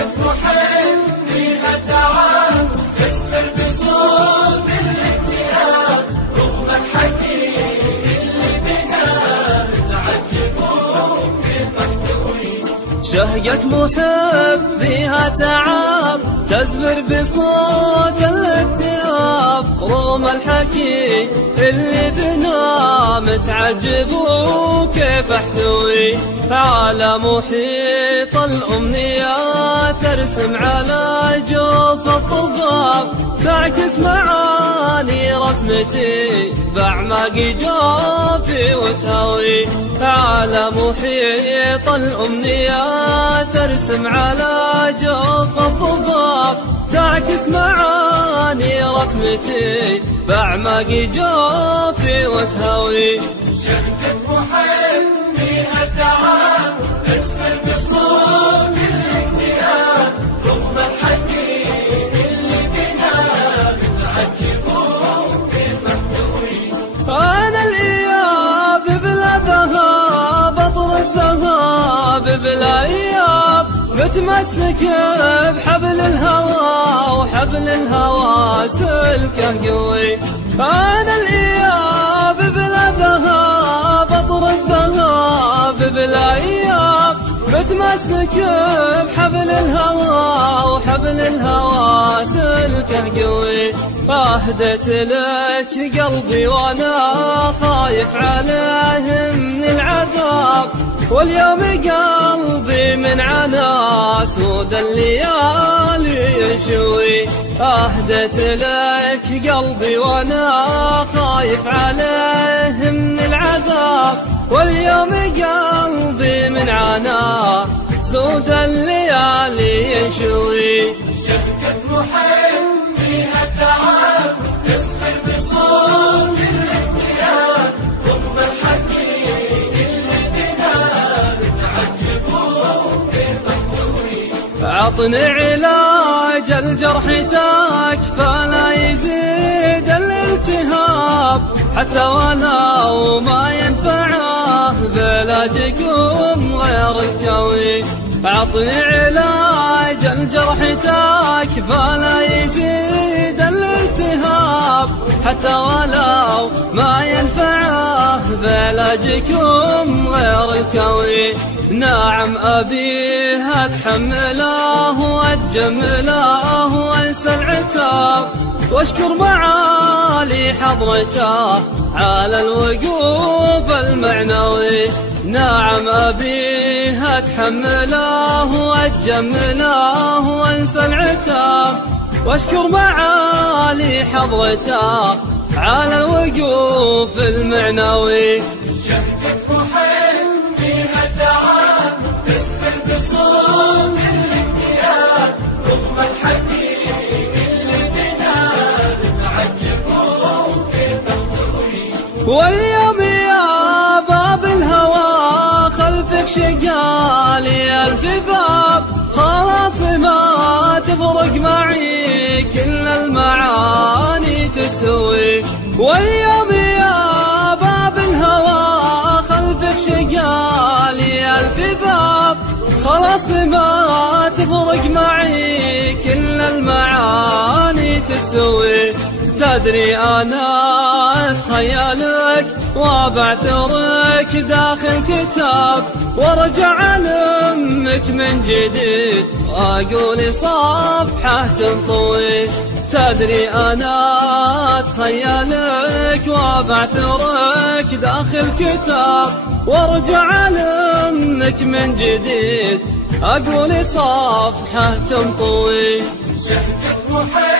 شهقة محب فيها تعب تسهر بصوت الاكتئاب رغم الحكي اللي بها تعجبون كيف احتوي. شهقة محب فيها تعب تزفر بصوت الاكتئاب رغم الحكي اللي بنا متعجبوا كيف احتوي. على محيط الأمنيات ترسم على جوف الضباب تعكس معاني رسمتي بأعماق جوفي وتهوي. على محيط الأمنيات ترسم على جوف الضباب تعكس معاني رسمتي بأعماق جوفي وتهوي. شهقة محب فيها تعب تسهر بصوت الاكتئاب رغم الحكي اللي بنا تعجبون كيف احتوي. أنا الإياب بلا ذهاب أطر الذهاب بلا إياب متمسك بحبل الهوى وحبل الهوى سلكه قوي. أنا الإياب بلا ذهاب أطر الذهاب بلا إياب متمسك بحبل الهوى وحبل الهوى سلكه قوي. أهدت لك قلبي وأنا خايف عليه من العذاب واليوم قلبي من عنا سود الليالي يشوي. أهدت لك قلبي وأنا خايف عليه من العذاب واليوم قلبي من عنا سود الليالي يشوي. شهقة محب فيها تعب تسهر بصوت الاكتئاب رغم الحكي اللي بنا تعجبون كيف احتوي. عطني علاج الجرح تكفى لا يزيد الالتهاب حتى ولو ما ينفعه بعلاجكم غير الجوي. أعطني علاج الجرح تكفى لا يزيد الالتهاب حتى ولو ما ينفعه بعلاجكم غير الكوي. نعم أبيها أتحمله وأتجمله وأنسى العتاب واشكر معالي حضرته على الوقوف المعنوي. نعم أبيها أتحمله وأتجمله وأنسى العتاب واشكر معالي حضرته على الوقوف المعنوي. شهقة محب فيها تعب تسهر بصوت الاكتئاب رغم الحكي اللي بنا تعجبون كيف احتوي. واليوم يا باب الهوى خلفك شقالي ألف باب خلاص ما تفرق معي كل المعاني تسوي. واليوم يا باب الهوى خلفك شقالي ألف باب خلاص ما تفرق معي كل المعاني تسوي. تدري أنا أتخيلك وبعثرك داخل كتاب وارجع لأمك من جديد وأقول صفحة تنطوي. تدري أنا أتخيلك وبعثرك داخل كتاب وارجع لأمك من جديد أقول صفحة تنطوي. شهقة محب